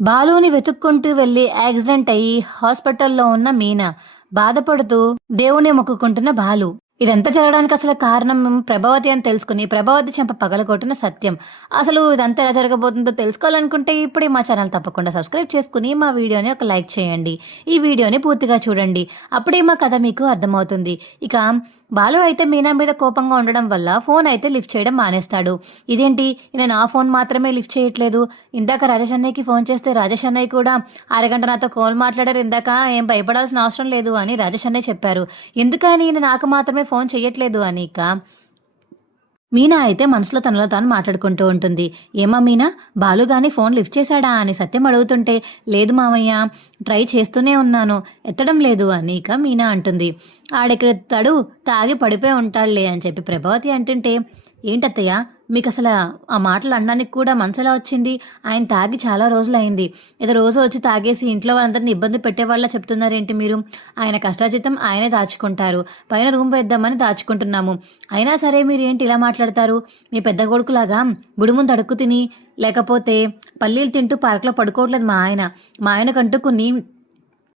బాలుని వెతుక్కుంటూ వెళ్లి యాక్సిడెంట్ అయ్యి హాస్పిటల్లో ఉన్న మీనా బాధపడుతూ దేవుణ్ణి మొక్కుకుంటున్న బాలు. ఇదంతా జరగడానికి అసలు కారణం ప్రభావతి అని తెలుసుకుని ప్రభావతి చెంప పగలగొట్టిన సత్యం. అసలు ఇదంతా ఎలా జరగబోతుందో తెలుసుకోవాలనుకుంటే ఇప్పుడే మా ఛానల్ తప్పకుండా సబ్స్క్రైబ్ చేసుకుని మా వీడియోని ఒక లైక్ చేయండి. ఈ వీడియోని పూర్తిగా చూడండి. అప్పుడే మా కథ మీకు అర్థమవుతుంది. ఇక బాలు అయితే మీనా మీద కోపంగా ఉండడం వల్ల ఫోన్ అయితే లిఫ్ట్ చేయడం మానేస్తాడు. ఇదేంటి, నేను నా ఫోన్ మాత్రమే లిఫ్ట్ చేయట్లేదు, ఇందాక రాజేష్ అన్నయ్యకి ఫోన్ చేస్తే రాజేష్ అన్నయ్య కూడా అరగంట నాతో కాల్ మాట్లాడారు, ఇందాక ఏం భయపడాల్సిన అవసరం లేదు అని రాజేష్ అన్నయ్య చెప్పారు, ఎందుకని నాకు మాత్రమే ఫోన్ చేయట్లేదు అని. ఇక మీనా అయితే మనసులో తనలో తాను మాట్లాడుకుంటూ ఉంటుంది. ఏమా మీనా, బాలుగాని ఫోన్ లిఫ్ట్ చేశాడా అని సత్యం అడుగుతుంటే, లేదు మామయ్య, ట్రై చేస్తూనే ఉన్నాను, ఎత్తడం లేదు అని ఇక మీనా అంటుంది. ఆడెక్కడెత్తాడు, తాగి పడిపోయి ఉంటాడులే అని చెప్పి ప్రభావతి అంటుంటే, ఏంటత్తయ్య మీకు అసలు ఆ మాటలు అనడానికి కూడా మనసులా వచ్చింది, ఆయన తాగి చాలా రోజులు అయింది, ఏదో రోజు వచ్చి తాగేసి ఇంట్లో వాళ్ళందరినీ ఇబ్బంది పెట్టేవాళ్ళ చెప్తున్నారేంటి మీరు, ఆయన కష్టాజితం ఆయనే దాచుకుంటారు, పైన రూమ్ వేద్దామని దాచుకుంటున్నాము, అయినా సరే మీరు ఏంటి ఇలా మాట్లాడతారు, మీ పెద్ద కొడుకులాగా గుడి ముందు అడుక్కు తిని లేకపోతే పల్లీలు తింటూ పార్క్లో పడుకోవట్లేదు మా ఆయనకంటూ కొన్ని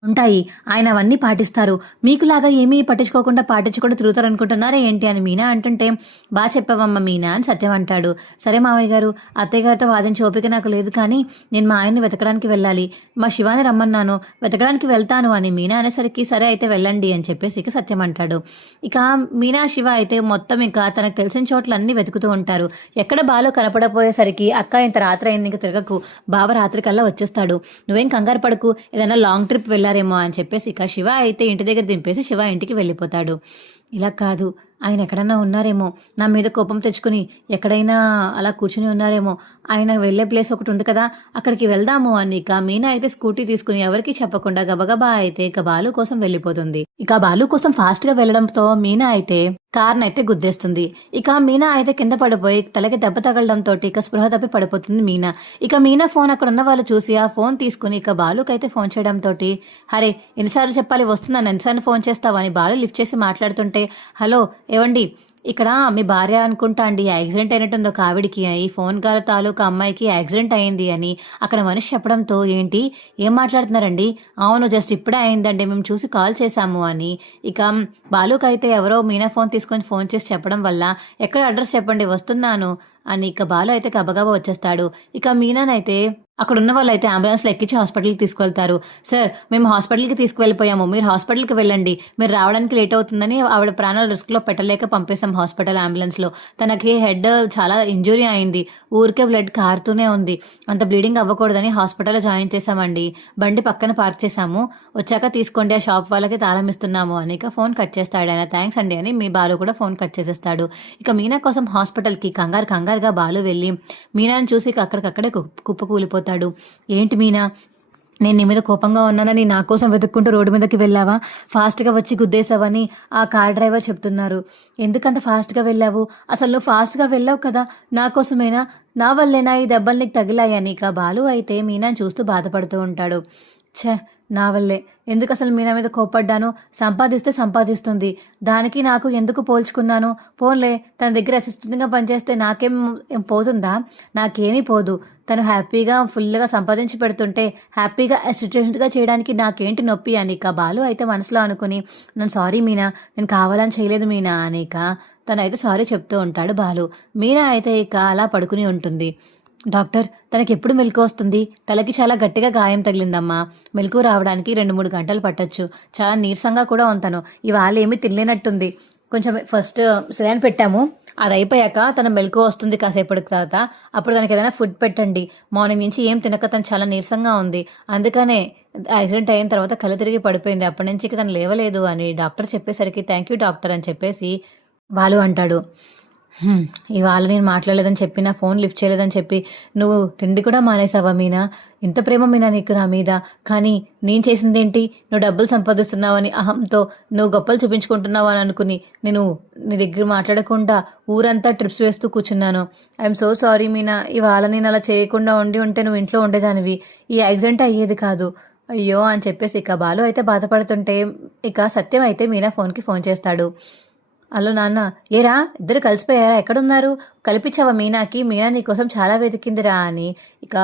ఉంటాయి, ఆయన అవన్నీ పాటిస్తారు, మీకులాగా ఏమీ పట్టించుకోకుండా తిరుగుతారు అనుకుంటున్నారా ఏంటి అని మీనా అంటుంటే, బాగా చెప్పావమ్మ మీనా అని సత్యం అంటాడు. సరే మావయ్య గారు, అత్తయ్య గారితో వాదించే ఓపిక నాకు లేదు, కానీ నేను మా ఆయన్ని వెతకడానికి వెళ్ళాలి, మా శివాని రమ్మన్నాను, వెతకడానికి వెళ్తాను అని మీనా అనేసరికి, సరే అయితే వెళ్ళండి అని చెప్పేసి ఇక సత్యం అంటాడు. ఇక మీనా శివ అయితే మొత్తం ఇక తనకు తెలిసిన చోట్లన్నీ వెతుకుతూ ఉంటారు. ఎక్కడ బాలు కనపడపోయేసరికి, అక్క ఇంత రాత్రి అయింది, ఇంక తిరగకు, బావ రాత్రి కల్లా వచ్చేస్తాడు, నువ్వేం కంగారు పడకు, ఏదైనా లాంగ్ ట్రిప్ వెళ్ళారేమో అని చెప్పేసి ఇక శివ అయితే ఇంటి దగ్గర దింపేసి శివ ఇంటికి వెళ్ళిపోతాడు. ఇలా కాదు, ఆయన ఎక్కడన్నా ఉన్నారేమో, నా మీద కోపం తెచ్చుకుని ఎక్కడైనా అలా కూర్చుని ఉన్నారేమో, ఆయన వెళ్ళే ప్లేస్ ఒకటి ఉంది కదా, అక్కడికి వెళ్దాము అని ఇక మీనా అయితే స్కూటీ తీసుకుని ఎవరికి చెప్పకుండా గబగబా అయితే ఇక బాలు కోసం వెళ్ళిపోతుంది. ఇక బాలు కోసం ఫాస్ట్ గా వెళ్లడంతో మీనా అయితే కార్న్ అయితే గుద్దేస్తుంది. ఇక మీనా అయితే కింద పడిపోయి తలకి దెబ్బ తగలడంతో ఇక స్పృహ తప్పి పడిపోతుంది మీనా. ఇక మీనా ఫోన్ అక్కడ ఉన్న వాళ్ళు చూసి ఆ ఫోన్ తీసుకుని ఇక బాలుకి అయితే ఫోన్ చేయడంతో, హరే ఎన్నిసార్లు చెప్పాలి వస్తున్నాను, ఎన్నిసార్లు ఫోన్ చేస్తావు అని బాలు లిఫ్ట్ చేసి మాట్లాడుతుంటే, హలో ఏవండి, ఇక్కడ మీ భార్య అనుకుంటా అండి యాక్సిడెంట్ అయినట్టుంది, ఒక ఆవిడికి ఈ ఫోన్ కాల్ తాలూకా అమ్మాయికి యాక్సిడెంట్ అయింది అని అక్కడ మనిషి చెప్పడంతో, ఏంటి ఏం మాట్లాడుతున్నారండి, అవును జస్ట్ ఇప్పుడే అయిందండి, మేము చూసి కాల్ చేశాము అని. ఇక బాలుకి అయితే ఎవరో మీనా ఫోన్ తీసుకొని ఫోన్ చేసి చెప్పడం వల్ల, ఎక్కడ అడ్రస్ చెప్పండి వస్తున్నాను అని ఇక బాలు అయితే గబగబా వచ్చేస్తాడు. ఇక మీనానైతే అక్కడ ఉన్న వాళ్ళు అయితే అంబులెన్స్లో ఎక్కించి హాస్పిటల్కి తీసుకువెళ్తారు. సార్ మేము హాస్పిటల్కి తీసుకువెళ్ళిపోయాము, మీరు హాస్పిటల్కి వెళ్ళండి, మీరు రావడానికి లేట్ అవుతుందని ఆవిడ ప్రాణాలు రిస్క్లో పెట్టలేక పంపేశాం హాస్పిటల్ అంబులెన్స్లో, తనకి హెడ్ చాలా ఇంజురీ అయింది, ఊరికే బ్లడ్ కారుతూనే ఉంది, అంత బ్లీడింగ్ అవ్వకూడదని హాస్పిటల్లో జాయిన్ చేశామండి, బండి పక్కన పార్క్ చేశాము, వచ్చాక తీసుకోండి, ఆ షాప్ వాళ్ళకి తాళం ఇస్తున్నాము అని ఇక ఫోన్ కట్ చేస్తాడు ఆయన. థ్యాంక్స్ అండి అని మీ బాలు కూడా ఫోన్ కట్ చేసేస్తాడు. ఇక మీనా కోసం హాస్పిటల్కి కంగారుగా బాలు వెళ్ళి మీనాని చూసి అక్కడికక్కడే కుప్పకూలిపోతాడు. ఏంటి మీనా, నేను నీ మీద కోపంగా ఉన్నానని నా కోసం వెతుక్కుంటూ రోడ్డు మీదకి వెళ్ళావా, ఫాస్ట్గా వచ్చి గుద్దేశావని ఆ కార్ డ్రైవర్ చెప్తున్నారు, ఎందుకంత ఫాస్ట్గా వెళ్ళావు, అసలు నువ్వు ఫాస్ట్గా వెళ్ళావు కదా, నా కోసమేనా, నా వల్లేనా ఈ దెబ్బలు నీకు తగిలాయని ఇక బాలు అయితే మీనాని చూస్తూ బాధపడుతూ ఉంటాడు. నా వల్లే, ఎందుకు అసలు మీనా మీద కోప్పడ్డాను, సంపాదిస్తే సంపాదిస్తుంది, దానికి నాకు ఎందుకు పోల్చుకున్నాను, పోన్లే తన దగ్గర అసిస్టెంట్గా పనిచేస్తే నాకేం పోతుందా, నాకేమీ పోదు, తను హ్యాపీగా ఫుల్గా సంపాదించి పెడుతుంటే హ్యాపీగా అసిస్టెంట్గా చేయడానికి నాకేంటి నొప్పి అని ఇక బాలు అయితే మనసులో అనుకుని, నేను సారీ మీనా, నేను కావాలని చేయలేదు మీనా అని ఇక తనైతే సారీ చెప్తూ ఉంటాడు బాలు. మీనా అయితే ఇక అలా పడుకుని ఉంటుంది. డాక్టర్, తనకి ఎప్పుడు మెలకు వస్తుంది, తలకి చాలా గట్టిగా గాయం తగిలిందమ్మా, మెలకు రావడానికి 2-3 గంటలు పట్టొచ్చు, చాలా నీరసంగా కూడా ఉంటాను, ఇవాళ ఏమీ తినలేనట్టుంది, కొంచెం ఫస్ట్ సెలైన్ పెట్టాము, అది అయిపోయాక తన మెలకు వస్తుంది కాసేపటికి తర్వాత, అప్పుడు తనకి ఏదైనా ఫుడ్ పెట్టండి, మార్నింగ్ నుంచి ఏం తినక తను చాలా నీరసంగా ఉంది, అందుకనే యాక్సిడెంట్ అయిన తర్వాత కళ్ళు తిరిగి పడిపోయింది, అప్పటి నుంచి తను లేవలేదు అని డాక్టర్ చెప్పేసరికి, థ్యాంక్ యూ డాక్టర్ అని చెప్పేసి బాలు అంటాడు. ఇవాళ నేను మాట్లాడలేదని చెప్పి, నా ఫోన్ లిఫ్ట్ చేయలేదని చెప్పి నువ్వు తిండి కూడా మానేసావా మీనా, ఇంత ప్రేమ మీనా నీకు నా మీద, కానీ నేను చేసిందేంటి, నువ్వు డబ్బులు సంపాదిస్తున్నావని అహంతో నువ్వు గొప్పలు చూపించుకుంటున్నావు అని అనుకుని నేను నీ దగ్గర మాట్లాడకుండా ఊరంతా ట్రిప్స్ వేస్తూ కూర్చున్నాను, ఐఎమ్ సో సారీ మీనా, ఇవాళ నేను అలా చేయకుండా ఉంటే నువ్వు ఇంట్లో ఉండేదానివి, ఈ యాక్సిడెంట్ అయ్యేది కాదు, అయ్యో అని చెప్పేసి ఇక బాలు అయితే బాధపడుతుంటే ఇక సత్యం అయితే మీనా ఫోన్కి ఫోన్ చేస్తాడు. హలో నాన్న, ఏరా ఇద్దరు కలిసిపోయారా, ఎక్కడున్నారు, కల్పించావా మీనాకి, మీనా నీకోసం చాలా వెతికిందిరా అని ఇక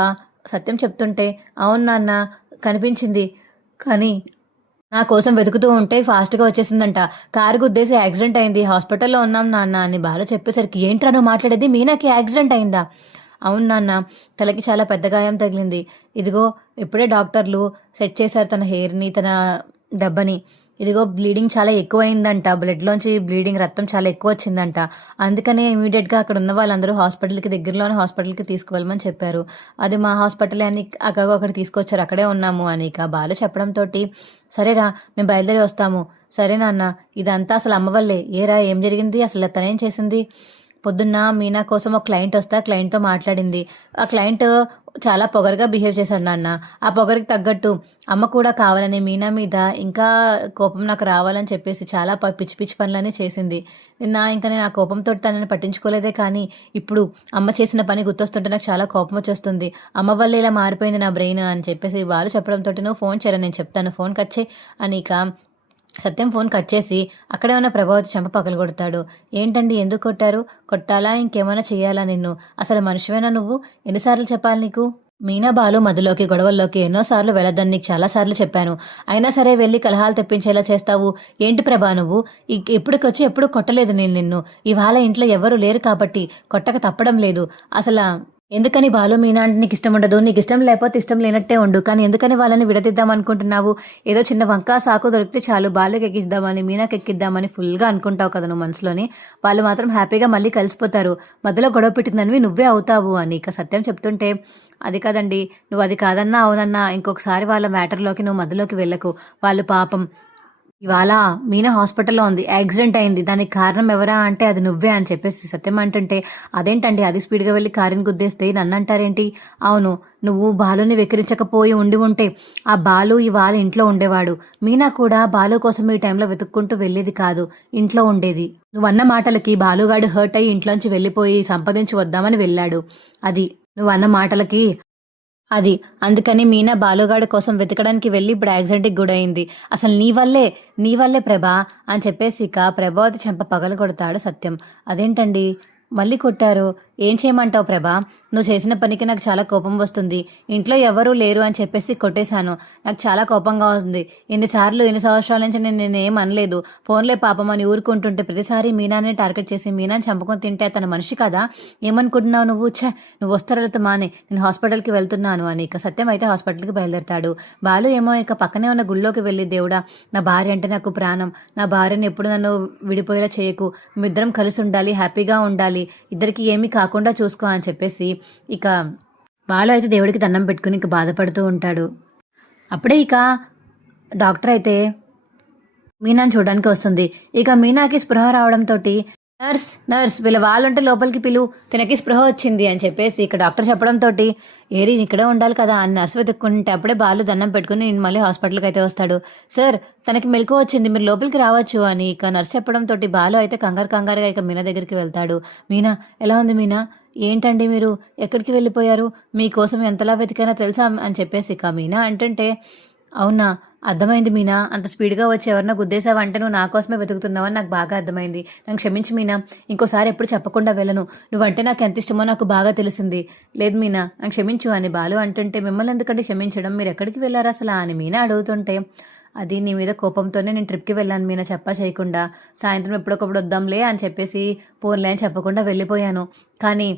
సత్యం చెప్తుంటే, అవును నాన్న కనిపించింది. కానీ నా కోసం వెతుకుతూ ఉంటే ఫాస్ట్‌గా వచ్చేసిందంట. కారు గుద్దేసి యాక్సిడెంట్ అయింది. హాస్పిటల్‌లో ఉన్నాం నాన్న అని బాలు చెప్పేసరికి, ఏంట్రా నువ్వు మాట్లాడేది? మీనాకి యాక్సిడెంట్ అయిందా? అవును నాన్న. తలకి చాలా పెద్ద గాయం తగిలింది. ఇదిగో ఇప్పుడే డాక్టర్లు సెట్ చేశారు తన హెయిర్‌ని, తన దెబ్బని. ఇదిగో బ్లీడింగ్ చాలా ఎక్కువయిందంట. బ్లడ్‌లోంచి బ్లీడింగ్ రక్తం చాలా ఎక్కువొచ్చిందంట. అందుకనే ఇమ్మీడియేట్‌గా అక్కడ ఉన్న వాళ్ళందరూ దగ్గరలోని హాస్పిటల్‌కి తీసుకువెళ్ళమని చెప్పారు. అది మా హాస్పిటలే అని అక్కగో అక్కడ తీసుకొచ్చారు. అక్కడే ఉన్నాము అని ఇక బాలు చెప్పడంతోటి, సరేరా మేము బయలుదేరి వస్తాము. సరే నాన్న ఇదంతా అసలు అమ్మ వల్లే. ఏరా ఏం జరిగింది? అసలు తనేం చేసింది? పొద్దున్న మీనా కోసం ఒక క్లయింట్ వస్తే ఆ క్లయింట్‌తో మాట్లాడింది. ఆ క్లయింట్ చాలా పొగరుగా బిహేవ్ చేశాడు నాన్న. ఆ పొగరుకి తగ్గట్టు అమ్మ కూడా కావాలని మీనా మీద ఇంకా కోపం నాకు రావాలని చెప్పేసి చాలా పిచ్చి పిచ్చి పనులన్నీ చేసింది. ఇంక నేను ఆ కోపంతోటి తనని పట్టించుకోలేదే కానీ, ఇప్పుడు అమ్మ చేసిన పని గుర్తొస్తుంటే నాకు చాలా కోపం వచ్చేస్తుంది. అమ్మ వల్లే ఇలా మారిపోయింది నా బ్రెయిన్ అని చెప్పేసి వాళ్ళు చెప్పడంతోటి, నువ్వు ఫోన్ చేయరా నేను చెప్తాను, ఫోన్ కట్ చెయి అని ఇక సత్యం ఫోన్ కట్ చేసి అక్కడే ఉన్న ప్రభావతి చెంప పగలగొడతాడు. ఏంటండి ఎందుకు కొట్టారు? కొట్టాలా ఇంకేమైనా చెయ్యాలా నిన్ను? అసలు మనిషివేనా నువ్వు? ఎన్నిసార్లు చెప్పాలి నీకు? మీనా బాలు మధ్యలోకి గొడవల్లోకి ఎన్నోసార్లు వెళ్ళొద్దని నీకు చాలాసార్లు చెప్పాను. అయినా సరే వెళ్ళి కలహాలు తెప్పించేలా చేస్తావు. ఏంటి ప్రభా నువ్వు? ఎప్పటికొచ్చి ఎప్పుడు కొట్టలేదు నేను నిన్ను. ఇవాళ ఇంట్లో ఎవరు లేరు కాబట్టి కొట్టక తప్పడం లేదు. అసలా ఎందుకని బాలు మీనా అంటే నీకు ఇష్టం ఉండదు? నీకు ఇష్టం లేకపోతే ఇష్టం లేనట్టే ఉండు. కానీ ఎందుకని వాళ్ళని విడదీద్దాం అనుకుంటున్నావు? ఏదో చిన్న వంక సాకు దొరికితే చాలు బాలుకి ఎక్కిద్దామని, మీనాకి ఎక్కిద్దామని ఫుల్గా అనుకుంటావు కదా నువ్వు మనసులోని. వాళ్ళు మాత్రం హ్యాపీగా మళ్ళీ కలిసిపోతారు. మధ్యలో గొడవ పెట్టిందనివి నువ్వే అవుతావు అని ఇక సత్యం చెప్తుంటే, అది కాదండి, నువ్వు అది కాదన్నా అవునన్నా ఇంకొకసారి వాళ్ళ మ్యాటర్లోకి నువ్వు మధ్యలోకి వెళ్ళకు. వాళ్ళు పాపం ఇవాళ మీనా హాస్పిటల్లో ఉంది. యాక్సిడెంట్ అయింది. దానికి కారణం ఎవరా అంటే అది నువ్వే అని చెప్పేసి సత్యం అంటుంటే, అదేంటండి అది స్పీడ్‌గా వెళ్ళి కారుని గుద్దేస్తే నన్నంటారేంటి? అవును, నువ్వు బాలుని వెక్కిరించకపోయి ఉంటే ఆ బాలు ఇవాళ ఇంట్లో ఉండేవాడు. మీనా కూడా బాలు కోసం ఈ టైంలో వెతుక్కుంటూ వెళ్ళేది కాదు. ఇంట్లో ఉండేది. నువ్వన్న మాటలకి బాలుగాడు హర్ట్ అయ్యి ఇంట్లోంచి వెళ్ళిపోయి సంపాదించి వద్దామని వెళ్ళాడు. అది నువ్వన్న మాటలకి అది. అందుకని మీనా బాలుగాడి కోసం వెతకడానికి వెళ్ళి ఇప్పుడు యాక్సిడెంట్‌కి గురయింది. అసలు నీ వల్లే ప్రభా అని చెప్పేసి ఇక ప్రభావతి చెంప పగలగొడతాడు సత్యం. అదేంటండి మళ్ళీ కొట్టారు? ఏం చేయమంటావు ప్రభా? నువ్వు చేసిన పనికి నాకు చాలా కోపం వస్తుంది. ఇంట్లో ఎవరూ లేరు అని చెప్పేసి కొట్టేశాను. నాకు చాలా కోపంగా ఉంది. ఎన్ని సంవత్సరాల నుంచి నేను నిన్నేం అనలేదు. పోన్లే పాపం అని ఊరుకుంటుంటే ప్రతిసారి మీనానే టార్గెట్ చేసి మీనాని చంపుకొని తింటే అతను మనిషి కదా? ఏమనుకుంటున్నావు నువ్వు? నువ్వు వస్తారలతో మానే, నేను హాస్పిటల్‌కి వెళ్తున్నాను అని ఇక సత్యం అయితే హాస్పిటల్‌కి బయలుదేరతాడు. బాలు ఏమో ఇక పక్కనే ఉన్న గుడిలోకి వెళ్ళి, దేవుడా నా భార్య అంటే నాకు ప్రాణం. నా భార్యని ఎప్పుడు నన్ను విడిపోయేలా చేయకు. మేమిద్దరం కలిసి ఉండాలి, హ్యాపీగా ఉండాలి. ఇద్దరికి ఏమీ కాకుండా చూసుకో అని చెప్పేసి ఇక బాలు అయితే దేవుడికి దండం పెట్టుకుని ఇక బాధపడుతూ ఉంటాడు. అప్పుడే ఇక డాక్టర్ అయితే మీనాని చూడడానికి వస్తుంది. ఇక మీనాకి స్పృహ రావడంతో, నర్స్ వీళ్ళ వాళ్ళంటే లోపలికి పిలువు, తినకి స్పృహ వచ్చింది అని చెప్పేసి ఇక డాక్టర్ చెప్పడంతో, ఏరి ఇక్కడే ఉండాలి కదా అని నర్స్ వెతుక్కుంటే అప్పుడే బాలు దండం పెట్టుకుని నేను మళ్ళీ హాస్పిటల్కి అయితే వస్తాడు. సార్ తనకి మెలకు వచ్చింది, మీరు లోపలికి రావచ్చు అని ఇక నర్స్ చెప్పడంతో బాలు అయితే కంగారుగా ఇక మీనా దగ్గరికి వెళ్తాడు. మీనా ఎలా ఉంది మీనా? ఏంటండి మీరు ఎక్కడికి వెళ్ళిపోయారు? మీకోసం ఎంతలా వెతికానో తెలుసా అని చెప్పేసి ఇక మీనా అంటుంటే, అవునా అర్థమైంది మీనా, అంత స్పీడ్గా వచ్చి ఎవరన్నా గుద్దేశావంటే నువ్వు నా కోసమే వెతుకుతున్నావని నాకు బాగా అర్థమైంది. నన్ను క్షమించి మీనా, ఇంకోసారి ఎప్పుడు చెప్పకుండా వెళ్ళను. నువ్వంటే నాకు ఎంత ఇష్టమో నాకు బాగా తెలిసింది. లేదు మీనా నన్ను క్షమించు అని బాలు అంటుంటే, మిమ్మల్ని ఎందుకంటే క్షమించడం, మీరు ఎక్కడికి వెళ్ళారు అసలు అని మీనా అడుగుతుంటే, అది నీ మీద కోపంతోనే నేను ట్రిప్కి వెళ్ళాను మీనా, చెప్పా చేయకుండా. సాయంత్రం ఎప్పుడొకప్పుడు వద్దాంలే అని చెప్పేసి పోన్లే అని చెప్పకుండా వెళ్ళిపోయాను. కానీ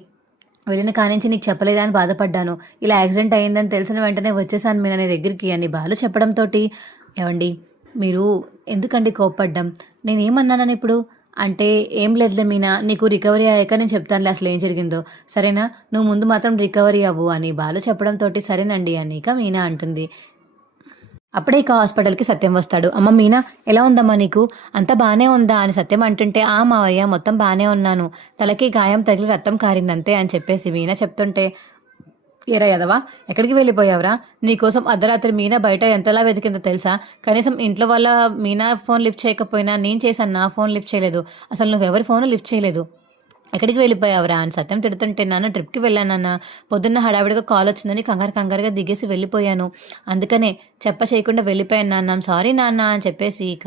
వెళ్ళిన కానించి నీకు చెప్పలేదా అని బాధపడ్డాను. ఇలా యాక్సిడెంట్ అయ్యిందని తెలిసిన వెంటనే వచ్చేసాను మీనా నీ దగ్గరికి అని బాలు చెప్పడంతో, ఏవండి మీరు ఎందుకండి కోప్పడ్డం? నేనేమన్నానని ఇప్పుడు? అంటే ఏం లేదులే మీనా, నీకు రికవరీ అయ్యాక నేను చెప్తానులే అసలు ఏం జరిగిందో, సరేనా? నువ్వు ముందు మాత్రం రికవరీ అవ్వు అని బాలు చెప్పడంతో, సరేనండి అని ఇక మీనా అంటుంది. అప్పుడే ఇక హాస్పిటల్కి సత్యం వస్తాడు. అమ్మ మీనా ఎలా ఉందమ్మా నీకు? అంత బాగానే ఉందా అని సత్యం అంటుంటే, ఆ మావయ్య మొత్తం బాగానే ఉన్నాను, తలకి గాయం తగిలి రక్తం కారిందంతే అని చెప్పేసి మీనా చెప్తుంటే, ఏరా యదవా ఎక్కడికి వెళ్ళిపోయావురా? నీకోసం అర్ధరాత్రి మీనా బయట ఎంతలా వెతికిందో తెలుసా? కనీసం ఇంట్లో వాళ్ళ మీనా ఫోన్ లిఫ్ట్ చేయకపోయినా నేను చేశాను, నా ఫోన్ లిఫ్ట్ చేయలేదు. అసలు నువ్వెవరి ఫోన్ లిఫ్ట్ చేయలేదు. ఎక్కడికి వెళ్ళిపోయావురా అని సత్యం తిడుతుంటే, నాన్న ట్రిప్కి వెళ్ళానన్న, పొద్దున్న హడావిడిగా కాల్ వచ్చిందని కంగారుగా దిగేసి వెళ్ళిపోయాను, అందుకనే చెప్ప చేయకుండా వెళ్ళిపోయాను నాన్న, సారీ నాన్న అని చెప్పేసి ఇక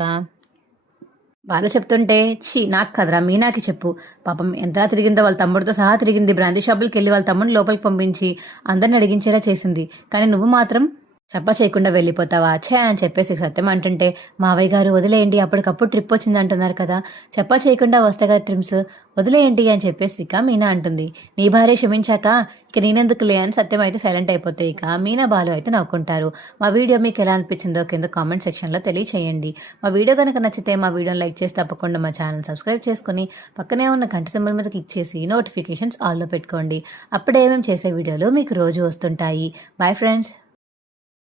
బాలు చెప్తుంటే, ఛీ నాకు కదరా మీనాకి చెప్పు, పాపం ఎంతలా తిరిగిందో, వాళ్ళ తమ్ముడితో సహా తిరిగింది, బ్రాందీ షాపులకి వెళ్ళి వాళ్ళ తమ్ముడిని లోపలికి పంపించి అందరిని అడిగించేలా చేసింది, కానీ నువ్వు మాత్రం చెప్ప చేయకుండా వెళ్ళిపోతావా ఛే అని చెప్పేసి సత్యం అంటుంటే, మావయ్య గారు వదిలేయండి, అప్పటికప్పుడు ట్రిప్ వచ్చింది అంటున్నారు కదా, చెప్ప చేయకుండా వస్తాగా ట్రిప్స్, వదిలేయండి అని చెప్పేసి ఇక మీనా అంటుంది. నీ భార్య క్షమించాక ఇక నేనెందుకులే అని సత్యం అయితే సైలెంట్ అయిపోతే ఇక మీనా బాలు అయితే నవ్వుకుంటారు. మా వీడియో మీకు ఎలా అనిపించిందో కింద కామెంట్ సెక్షన్లో తెలియచేయండి. మా వీడియో కనుక నచ్చితే మా వీడియోని లైక్ చేసి తప్పకుండా మా ఛానల్ సబ్స్క్రైబ్ చేసుకుని పక్కనే ఉన్న గంట సింబల్ మీద క్లిక్ చేసి నోటిఫికేషన్స్ ఆల్లో పెట్టుకోండి. అప్పుడే మేము చేసే వీడియోలు మీకు రోజు వస్తుంటాయి. Bye friends.